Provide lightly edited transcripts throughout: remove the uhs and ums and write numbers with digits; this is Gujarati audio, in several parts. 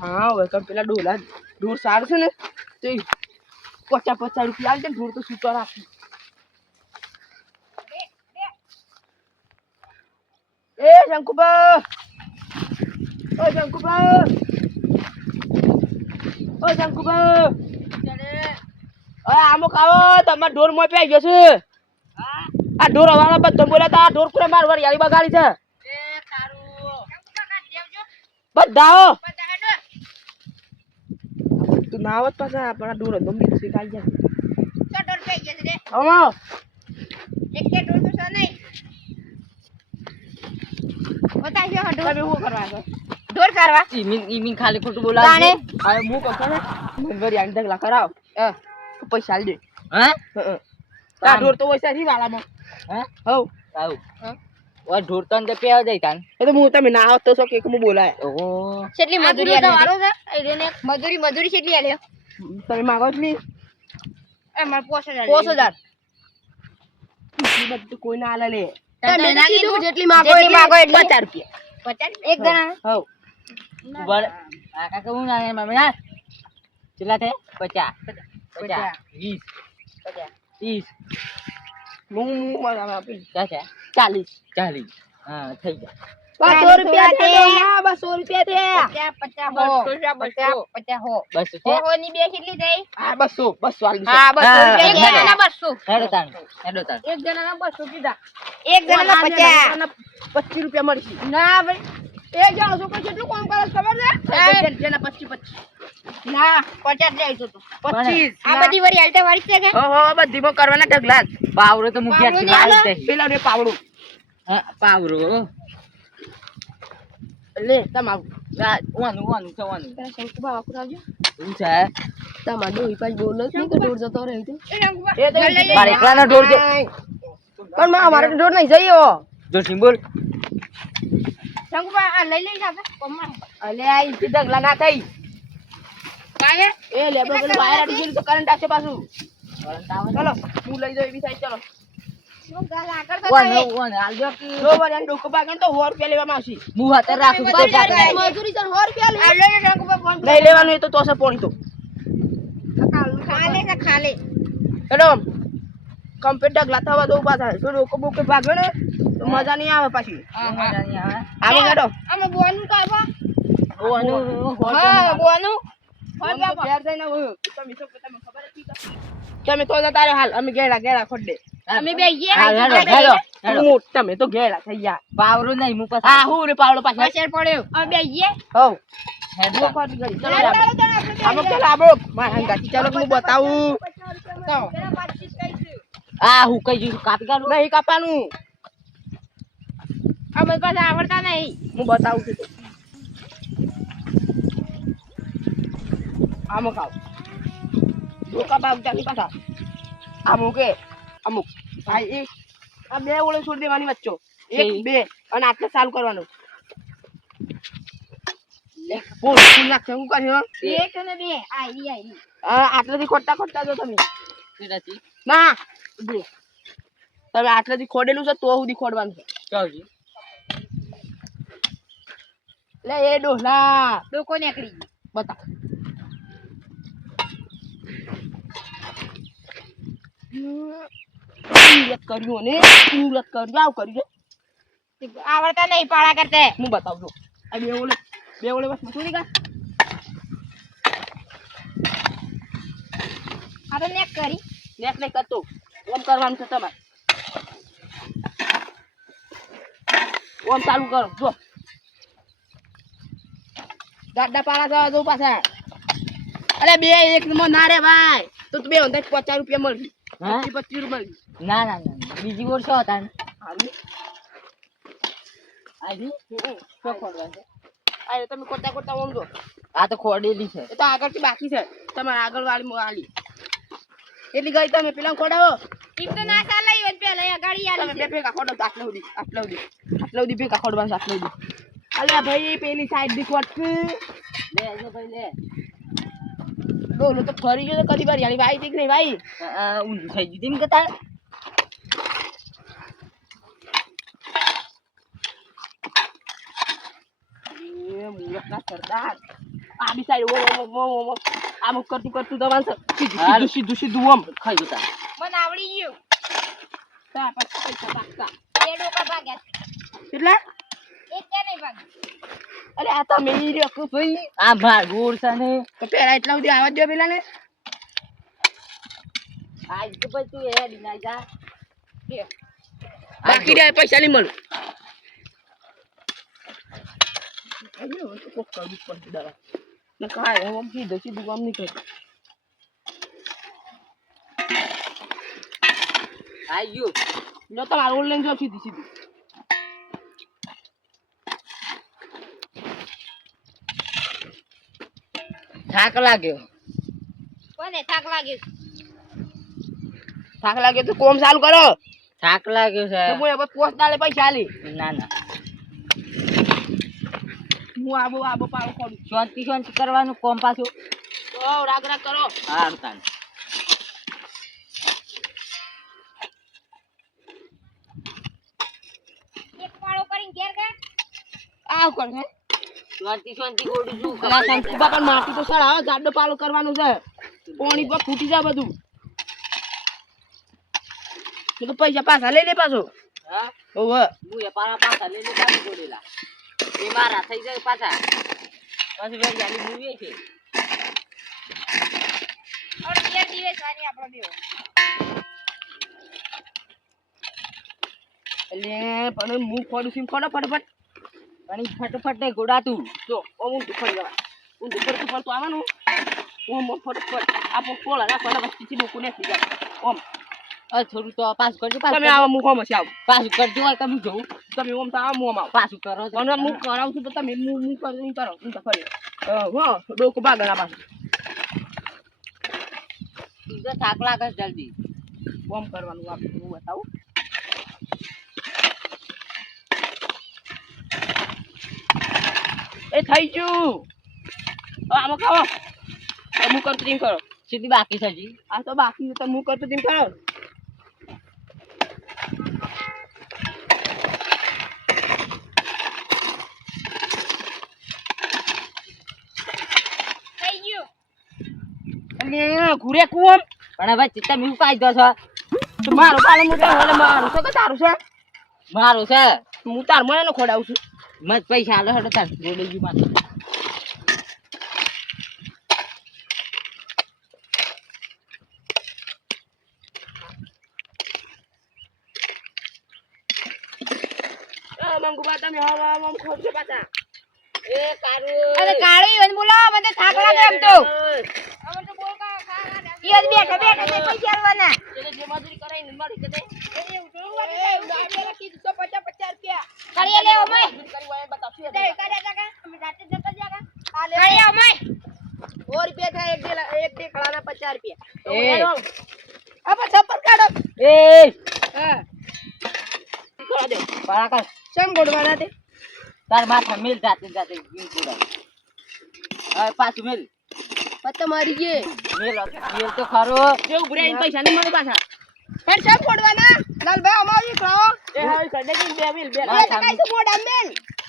હા હવે તો પેલા ડોલા ઢોર સારું છે ને તો 50 રૂપિયા આલજે ઢોર તો સૂતો રાખી એ શંકુબા ઓ શંકુબા આમો ખાવો તમાર ઢોર મોય પે ગયો છે આ ઢોર હવાના બધો બોલા તા ઢોર પૂરા મારવાર યારી બગાડી છે બધા તું નાવત પાછા આપણા ઢોર તો મીઠ શીખાઈ જાય તો ઢોર પે ગયા છે રે હમો એક કે ઢોર તો છે નહીં બતાજો ઢોર તમે શું કરવા છે ઢોર કરવા ઈમીન ખાલી ખોટું બોલાવે હવે હું કહું છું ને મને યાર ઢગલા કરાવ પૈસા આલ દે હા આ ઢોર તો વૈસા થી વાલામાં હા હવ આવ ઓય ઢોર તો ને પેવ દઈ તાન એ તો હું તમે ના આવત તો કે હું બોલાય ઓહો કેટલી મજૂરી આલે મારો છે એને મજૂરી કેટલી આલે તમે માંગો જ નહીં એ માર 5000 બધું કોઈ ના આલે લે તમે કીધું જેટલી માંગો એટલી 50 રૂપિયા 50 એક જણા હવ ઉભર આ કાકા હું ના મમ્મી ના કેટલા થે 50 20 30 હું મારા આપી ચાચા 40 40 હા થઈ ગયા 200 રૂપિયા દે ના 200 રૂપિયા દે 50 હો બસ હો હો ની બે કેટલી થઈ હા 200 આલ દે હા 200 એક જણાના 200 હેડો તાન એક જણાના 200 કીધા એક જણાના 50 25 રૂપિયા મળશે ના ભાઈ એક જણો છોકરો કેટલું કામ કરે છે ખબર છે જેના 25 ના 50 જાય તો 25 આ બધી વરી હાલતે વાળી છે કે હો બધી માં કરવાના ઢગલા પાવરો તો મુગ્યા પાવરો છે ને હાલ દે પેલા ને પાવડું હા પાવરો લે તમારું વાનું થવાનું પેલા શંકુબા વાપરાવજો શું છે તમાર ડોહી પાછ બોલો જ નહીં કે ઢોર જતો રહે તો એ તો મારે એકલાનો ઢોર છે પણ મારે તો ઢોર નહીં જઈયો જો સિમ્બોલ શંકુબા આ લઈ લઈ જાવે કોમમાં અલે આ ઈથી ઢગલા ના થઈ કાય એ લેબડો પેલું વાયર અડી ગયું તો કરંટ આવશે પાછું ચલો હું લઈ જાઉં એવી સાઈડ ચલો શું ગાલ આગળ તો વન આલજો કે નો વરિયાન ડોકો બાગણ તો 100 રૂપિયા લેવામાં આવશે હું હાથે રાખું તો મજૂરી છે 100 રૂપિયા લે આ લઈ શંકુબા ફોન નહીં લેવાનું એ તો તોસે પોણી તો ખાલે છે ખાલે હેડો કમ્પ્લીટ ઢગલા થવા દો પાછા તો ડોકો બોકે ભાગે ને તો મજા નહીં આવે પાછી આવે હેડો અમે બોનું તો આવા ઓનું હા બોનું તમે તો તારે હાલ અમે ગેડા ખોડ દે અમે બે ગયે તમે તો ગેડા થઈ ગયા પાવરો નહીં મુ પાસ હા હું રે પાવડો પાછો પાછળ પડ્યો અમે બે ગયે હવ હેડો ખોટી કરી ચલો આમો ચાલો આમો માર હંગાતી ચાલો હું બતાવું તો આ હું કઈ જુ કાપી કાઢું નહીં કાપાનું અમે પાછા આવડતા નહીં હું બતાવું છું આમો ખાવ ડોકા બાગ જાની પાછા અમુક ભાઈ એક આ બે ઓળે છોડી દેવાની વચ્ચો એક બે અને આટલે ચાલુ કરવાનું બોલ ફૂલ નાખશે હું કર્યો એક અને બે આઈ આટલેથી ખોટા જો તમે કેડાથી ના બે તમે આટલેથી ખોડેલું છે તો સુધી ખોડવાનું છે ચાલજી લે એ ડોલા ડોકો નીકળી બતા કર્યું ને પૂરત કર્યું આવ કર્યું આવડતા નહીં પાળા કરતે હું બતાવું છું આ બે ઓળે બસ મસૂરી કા આ તો નેક કરી નેક નહીં કરતો ઓમ કરવાનું છે તમારે ઓમ ચાલુ કરો જો ગાડા પાડા જવા દો પાછા અરે બે એક માં ના રે ભાઈ તો બે 50 રૂપિયા મળી હા 25 રૂપિયા મળી ના ના ના બીજી વાર શું હતા આવી આવી શું ખોડવા છે આ તમે કોટા ઓમ જો આ તો ખોડેલી છે એ તો આગળથી બાકી છે તમારે આગળ વાળી આલી એટલી ગઈ તમે પેલા ખોડાવો ટીમ તો ના ચાલે ઈ પેલા ગાડી તમે આલી બે ભેગા ખોડો તો આટલા સુધી ભેગા ખોડવાનું આટલા સુધી અલ્યા ભાઈ પેલી સાઈડ થી ખોટ લે આજે ભાઈ લે ડોલો તો ફરી ગયો તો કદી વાર યારી ભાઈ દીક નહીં ભાઈ ઊંધું થઈ ગયું કે તાર એ સુરતના સરદાર આ બી સાઈડ ઓમ આમ કરતું દવાન છે હાલ. સીધું ઓમ ખાઈ જતા મને આવડી ગયું તા પછી પૈસા પાકતા બે ડોકા ભાગ્યા કેટલા એક કે નહીં ભાગ અરે આ તો મેલી રહ્યો ભાઈ આ ભાર ગોળ છે ને તો પેલા એટલા સુધી આવવા દો પેલા ને આજ તો પછી તું એ ડીના જા બાકી રહ્યા પૈસા નહીં મળે ને કાંઈ હું આમ સીધું કામ નહીં કરતું આઈ ગયું જો તમારે ઓનલાઈન જો સીધું થાક લાગ્યો કોને થાક લાગ્યો થાક લાગે તો કોમ ચાલુ કરો થાક લાગ્યો છે તો હું હવે પોસ્ટ ડાલે પૈસા આલી ના ના હું આબો પાડો કરું શાંતિ કરવાનું કોમ પાછું તો રાગ કરો હા તાન એક પાળો કરીને ઘેર ગયા આવ કર હે શાંતિ ગોડું છું અલા શંકુ બાપા માટી તો સર આવે જાડો પાલો કરવાનું છે પાણી પર ફૂટી જાય બધું તો પૈસા પાછા લઈ લે પાછો હા ઓવે હું એ પાછા લઈને જાઉં ગોડેલા એ મારા થઈ જાય પાછા પછી વેરી આલી મૂવી છે ઓર ઘેર દિવસ વાની આપણો દેવો એટલે પણ હું ખોડું સીમ ખોડો ફટાફટ પણ ઈ ફટફટ ગોડાતું જો ઓમ ઊંધું ફરી જવા ઊંધું ફરતું ફરતું આવવાનું ઓમ ફટફટ આપો કોળા રાખવાના વસ્તીથી મૂકું નાખી જાય ઓમ થોડું તો પાછું કરજો તમે આવો મૂકો મસી આવો પાછું કરજો હોય તમે જોઉં તમે ઓમ તો આવો ઓમ આવો પાછું કરો તો પણ હું કરાવું છું તો તમે હું કરો ઊંધા ફરી હા ડોકું બાગણા પાછું તો થાક લાગે છે જલ્દી ઓમ કરવાનું આપણે હું બતાવું એ થઈ ગયું આમાં ખાઓ હું કરતો તેમ કરો સીધી બાકી છે હજી આ તો બાકી છે તો હું કરતો તેમ કરો થઈ ગયું અને ઘુરે કુમ પણ હવે ચિત્તા મીઠું પાઈ દો છો તો મારો પાલો મોટો એટલે મારું છે કે તારું છે મારું છે હું તાર મને ખોડાવું છું મત પૈસા આલો હડો તાર ગોડેજી માં મંગુબા તમે હવા ખોડજો પાછા એ કારું અરે કાળી ઈવન બોલાવો મને થાક લાગે એમ તો અમે તો બોલ કા ઈવન બેઠા તે પૈસા આલવાના એટલે જે મજૂરી કરાઈ ને મળી કદે એ ઉઠવું વાળી આપેલા કીધું 150 રૂપિયા કરીએ લે ઓમે કરી હોય બતાવશું દે કાઢ્યા જાગા અમે રાતે જતા જાગા આ લે કરીએ ઓમે 100 રૂપિયા થાય એક દે ખળાના 50 રૂપિયા એ હવે છપ્પર કાઢો એ હા કરો દે પાકા ચમ ગોડવાના તે તાર માથા મેલ જાતે ઈન કુડા હવે પાછું મેલ પત્તા મારી ગયે મેલ તો ખરો જે ઉભરે પૈસા નહીં મળે પાછા હેડ સાહેબ ગોડવાના લાલભાઈ અમારી ખાઓ એ હવે સડે કે બે મિલ બે હા, એ કાઈ તો મોડા મેલ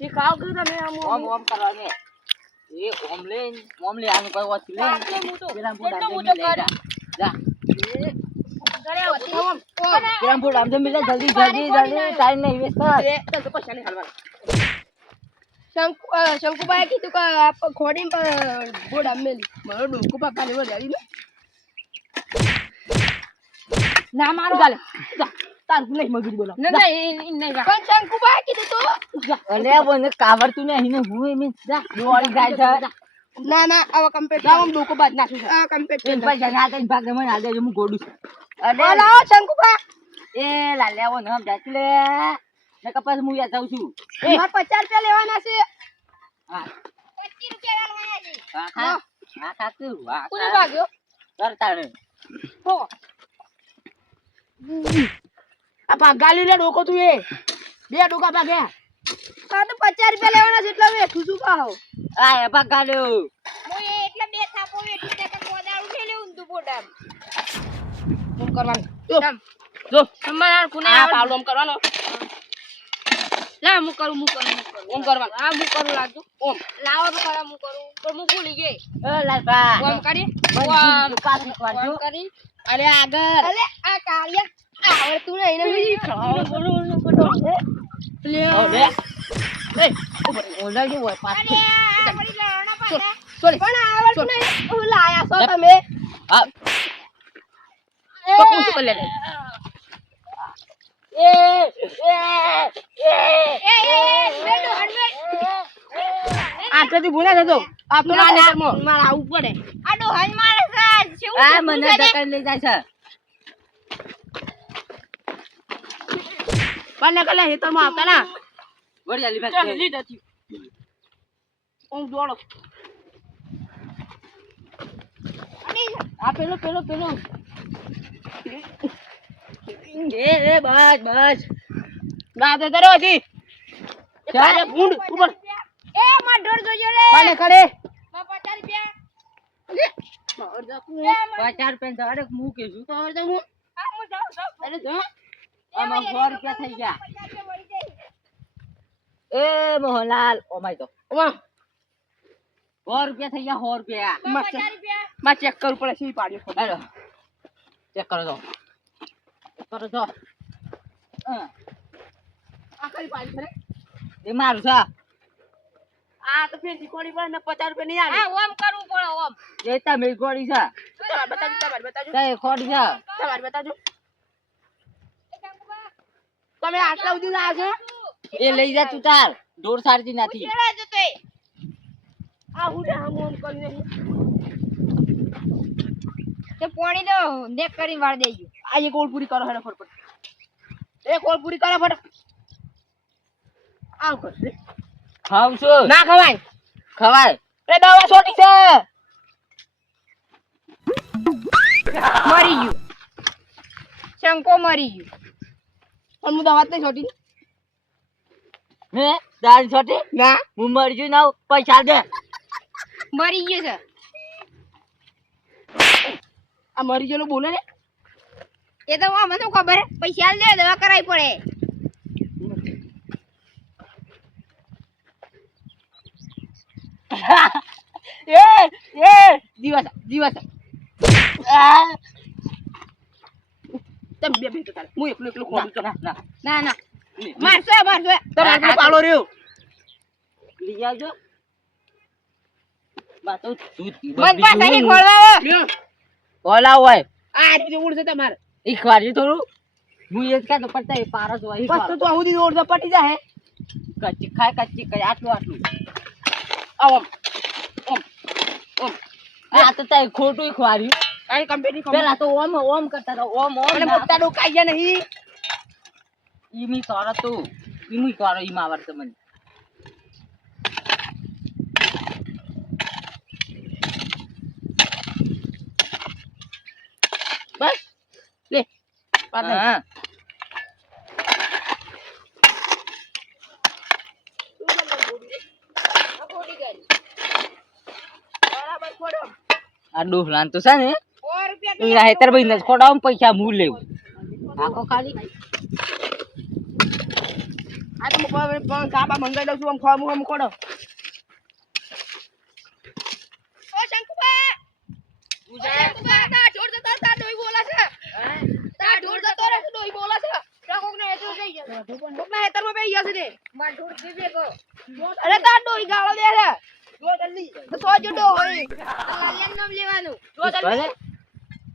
એ ખાવ કે તમે આમ ઓમ કરવાને એ ઓમ લે આનું કોઈ વાત લે આટલો મોટો પેલા બુડા એટલો આમ મોટો જમી લે કર. જા કરે હોતી ઓમ પેલા બુડા આમ જમી લે જલ્દી ટાઈમ નહીં વેસ્ટ કર તો પૈસા નહીં હાલવાના શંકુભાઈ કીધું કે આપ ખોડી ગોડા મેલી મારો ડોકું પાકા ને વધારી ને ના મારો ચાલે જા તાર નહીં મજૂરી બોલાવ ના નહીં પણ શંકુભાઈ કીધું તો અલે બોને કાવરતું ને અહીં હું એમ જા દોડી જાય છે ના ના આવા કમ્પ્લીટ જા આમ ડોકું બાદ નાખું છે આ કમ્પ્લીટ એમ પૈસા ના તઈ ભાગ મને હાલ દેજો હું ગોડું છું અલે બોલાવો શંકુભાઈ એ લાલ્યા વો નામ જાત લે ને કપાસ હું યા જાઉં છું મારે 50 રૂપિયા લેવાના છે હા 25 રૂપિયા લેવાના છે હા ખાતું હા કોને ભાગ્યો કરતા ને હો આ ભાગાલી લે ડોકો તું એ બે ડોકા ભાગ્યા આ તો 50 રૂપિયા લેવાના છે એટલે બેઠું છું કાહો આ એ ભાગ ગાલ્યો હું એ એટલે બે થાપો બેઠી તે કે કોદાળું છે લેવું તું પોડામ શું કરવાનું જો જો તમારા કોને આ પાવડો આમ કરવાનો લા હું કરું ઓમ કરવાનું. હા હું કરું લાગજો ઓમ. લાવો તો ખરા હું કરું પણ હું ભૂલી ગઈ લાલભા ઓમ કરી બંધ પાસ કરજો ઓમ કરી અરે આગળ. અલે આ કાળિયા આવડતું નહીં ને બીજી ઓલે ઓલા જો હોય પાસ અરે આપણી લાવણા પાછા સોરી. પણ આવડતું નહીં હું લાયા છો તમે આ તો કોણ શું કરી લે? બેટો હડવે આટલેથી ભૂલા જતો. આ પેલા નેટરમાં. મારા આવું પડે આ ડોહન મારે છે શું આ મને દકાઈ લઈ જાય છે બંને કલે હેતરમાં આવતા ના. વળી આલી ભાઈ લીધી. ઓમ દોડો. આ પેલો એ બસ ના તો તરો હતી. ચાલે ભૂંડ ઉપર. એ માં ઢોર જોજો રે બંને કલે. માં 50 રૂપિયા પાચાર પેન દાડક મૂકે છું આ હું જાઉં અરે જો. આમાં 100 રૂપિયા થઈ ગયા એ મોહનલાલ ઓ માય તો ઓમાં 100 રૂપિયા થઈ ગયા 100 રૂપિયા મસ્ત. 50 રૂપિયા માં ચેક કરવું પડે સી પાડ્યો. હેલો ચેક કરો તો આ કઈ પાડી ખરે? એ મારું છે આ તો ફેર દીકોડી પર ને 50 રૂપિયા નહીં આવે. હા ઓમ કરવું પડે ઓમ એ તમે ગોળી છે તમારે બતાજો. તે ખોડી છે તમારે બતાજો. તમે આટલા સુધી ના છો. એ લઈ જા તું તાર ઢોર સારતી નથી કેળા જતો આ હું આમ ઓમ કરીને. તે પાણી દો દેખ કરી વાળ દેજો આ એક ઓળ પૂરી કરો હેડો ફટફટ. એક ઓળ પૂરી કરો ફટ. આવ કર. ખાવ છું ના ખવાય. ખવાય એ દવા છોટી છે. મરી ગયું શંકો મરી ગયું પણ હું દવા જ નહીં છોટી. હે દાળ છોટી ના. હું મરી જુ ના પૈસા દે મરી ગયું છે આ મરી ગયેલો બોલે ને. એ તો મને શું ખબર પૈસા આલ દે દવા કરાવી પડે દિવસ. તમે બે ભેટો તારે. હું એકલો ખોલું છું. ના ના ના મારશે તમારે પેલો પાલો રહ્યો. લઈ આવજો બા તો દૂધ મન પાસે અહીં ખોલવા લ્યો. ઓલા હોય આ રીતે ઉડશે તમારે. એક વારી થોડું હું એ કાતો પડતા એ પારસ હોય બસ તો આ સુધી ઓળજો પટી જાય. કચ્ચી ખાય કચ્ચી ખાય આટલું આમ ઓમ ઓમ. આ તો તાય ખોટું ખવાર્યું આ કંપની પેલા તો ઓમ કરતા હતા ઓમ અને મોટા ડોકાઈ ગયા નહીં. ઈમી કરો તું ઈમી કરો ઈમાં આવડતું મને બસ લે. પાછળ. હા બરાબર ખોડો. આ ડોહલાન તો છે ને 100 રૂપિયા એના હેતરભાઈ ને ખોડાવ પૈસા હું લેવું આખો ખાલી આ તો પણ કાપા મંગાઈ દઉં છું. આમ ખોવા ખોડો. ઓ શંકુબા શંકુબા તા ઢોર જતો તા ડોઈ બોલા છે તા ઢોર જતો રે ડોઈ બોલા છે તા કોકને હેતર જઈ ગયા કોકના હેતરમાં બેહી ગયા છે ને માર ઢોર જે બેગો અરે તા ડોઈ ગાળો દે છે જો જલ્દી. તો જો ડો હોય લાલિયાન નામ લેવાનું જો જલ્દી.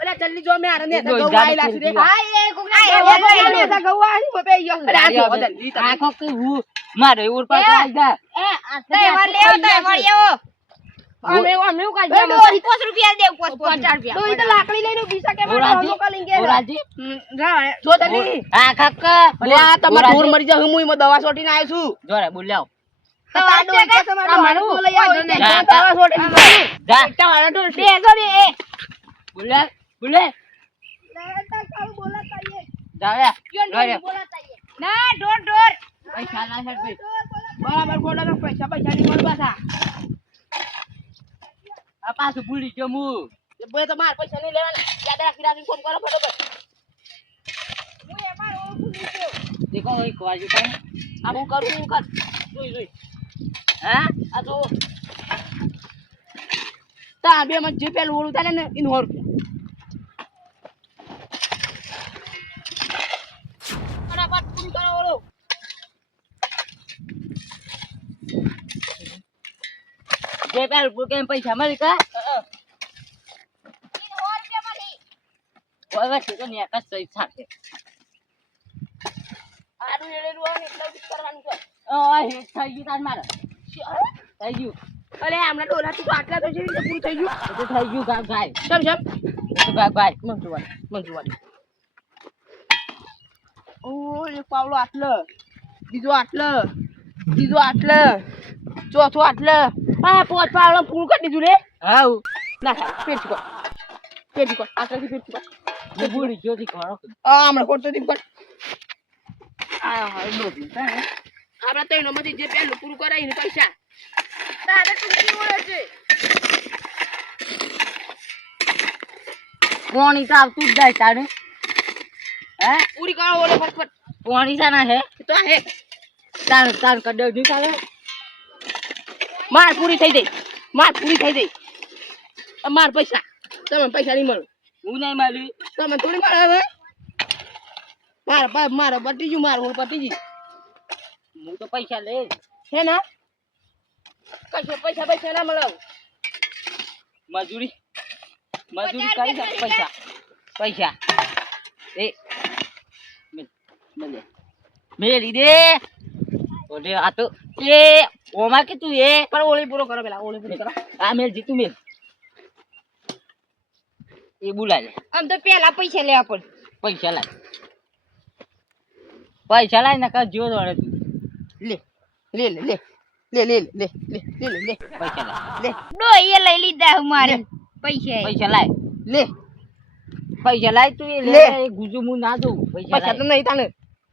અરે જલ્દી જો મેં આરને એ ડોઈ ગૌ ગાડી આયેલા છે રે. ફેરવી. હા એ કોકના ગૌ આઈ મો બે ગયો. અરે આ જો જલ્દી તમે. આખો કે હું મારે ઉર પર આવી જા એ તે વાર લેવો તો વળી આવો અમે એવું કાઈ એ ડોઈ 50 રૂપિયા દે 50 રૂપિયા તો ઈ તો લાકડી લઈને બીસા કે ઓરાજી લોકો લઈને ગયા. ઓરાજી જો જલ્દી. આ ખક આ તમાર ઢોર મરી જાય હું ઈમાં દવા છોટીને આવ્યો છું. જોરે બોલ્યાવ તો આ ડોઈ કે તમારું લઈ આવો ઈ જા, દવા છોટીને આવ્યો. જા તમારા ઢોર છે. બેસો ને એ બોલે બોલે તા કાળું બોલાતા એ જા રે ડોઈ બોલાતા એ ના ઢોર ઢોર પૈસા ના હેડ ભાઈ બરાબર ખોડા તો પૈસા ની મળ પાછા. આ પાછું ભૂલી ગયો હું એ બે તો માર પૈસા નહીં લેવાના. યાદ રાખી ફોન કરો ફટાફટ. હું એમાં ઓળખું લીધો દેખો એક વાર જો આ હું કરું હું કર જોઈ હા આ જો તા બે માં જે પેલું ઓળું થાય ને એનું 100 રૂપિયા ફટાફટ પૂરું કરો ઓળો જે પેલું પૂરું પૈસા મળી કા ઓય વાત તો ને આકાશ સહી સાથે આડું એડેલું આવે ને એટલે જ કરવાનું છે ઓય હેડ થઈ ગયું તાર મારે થઈ ગયું અરે હમણાં ડોલા તું આટલા તો છે એટલે પૂરું થઈ ગયું એ તો થઈ ગયું ગાય ગાય સમ સમ એ તો ગાય ગાય મંજુવાડી ઓ એક પાવલો આટલો બીજો આટલો ત્રીજો આટલો ચોથો આટલો આ પોચ પાવલો પૂરું કરી દીધું રે હાઉ ના પેટ કર આટલાથી પેટ કર એ બુડી જોતી ખરો હમણાં કોટ તો દીપ કર આ હાલ દોતી તા આપડા તો એનામાંથી જે પહેલું પૂરું કરાય ને પૈસા તારે તું ઓળે છે પોણી તો આવતું જ જાય તારે હે પૂરી કરો ઓલે ફટફટ પોણી સાના હે તો હે તાર કડે દી તારે માર પૂરી થઈ ગઈ માર પૈસા તમને પૈસા નહીં મળે હું નહીં મળી તમે થોડી મળે હવે મારા પટી ગયું મારું પટી ગયું હું તો પૈસા લે હે ના કશો પૈસા ના મળે મજૂરી કરી દે પૈસા એ મેલી દે ઓલે આ તો એ ઓમાં કે તું એ પણ ઓળી પૂરો કરો પેલા ઓળી પૂરી કરો આ મેલ જીતું મેલ એ બોલાય લે આમ તો પેલા પૈસા લેવા પડે પૈસા લાય ને કા જો દોડે તું લે પૈસા લાય લે ડોઈ લઈ લીધા હું મારી પૈસા પૈસા લાય તું એ લે. લે ગુજુ હું ના દઉં પૈસા પૈસા તો લાય નહીં તાને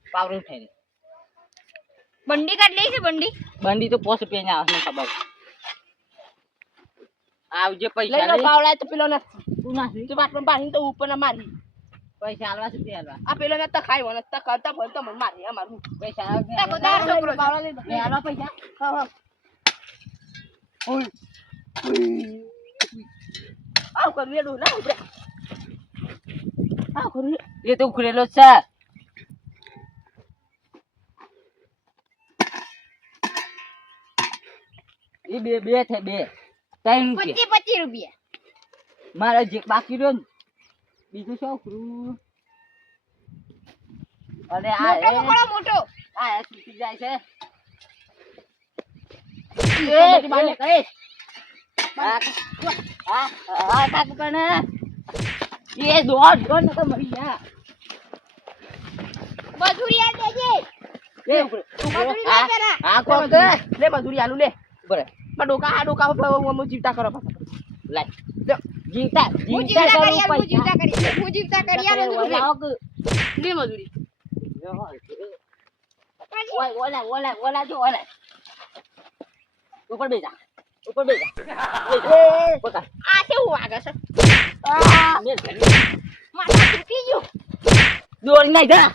પાવરો થાય બંડી કાઢ લઈ છે બંડી બંડી તો પોસ પેન આવે ને ખબર આવજે પૈસા લઈ લો લે પાવડા તો પેલો ને તું નાખી તું બાટમાં પાણી તો ઉપર ના મારી પૈસા આલવા છે તે આલવા આ પેલો ને તો ખાઈ વને તો કરતા ભરતો મને મારી અમારું પૈસા આલવા તાકો તાર છોકરો છે. પાવડા લઈ લો લે આલવા પૈસા હા ઓય આવ કર રેડું ના ઉભરે આવ કર એ તો ઉખડેલો જ છે એ બે થાય 3 રૂપિયા 25 રૂપિયા મારા જે બાકી રહ્યો ને બીજું શું કરું અને આ મોટો પકડો મોટો આ તૂટી જાય છે બધી બાને કહે કાક પણ એ દોડ ને તો મરી જા મજૂરી આ દેજે એ ઉપર મજૂરી ના પેલા આ કોણ છે લે મજૂરી આલુ લે ઉપર માં ડોકા હું જીવતા કરો પાછા લાય લ્યો જીવતા હું જીવતા જીવતા કરું કરી હું જીવતા કરી આલું તું લે. લે મજૂરી ઓલા જો ઓલા ઉપર બેજા પકડ આ કેવું વાગે છે આ માથા તૂટી ગયું દોડી નાખ જા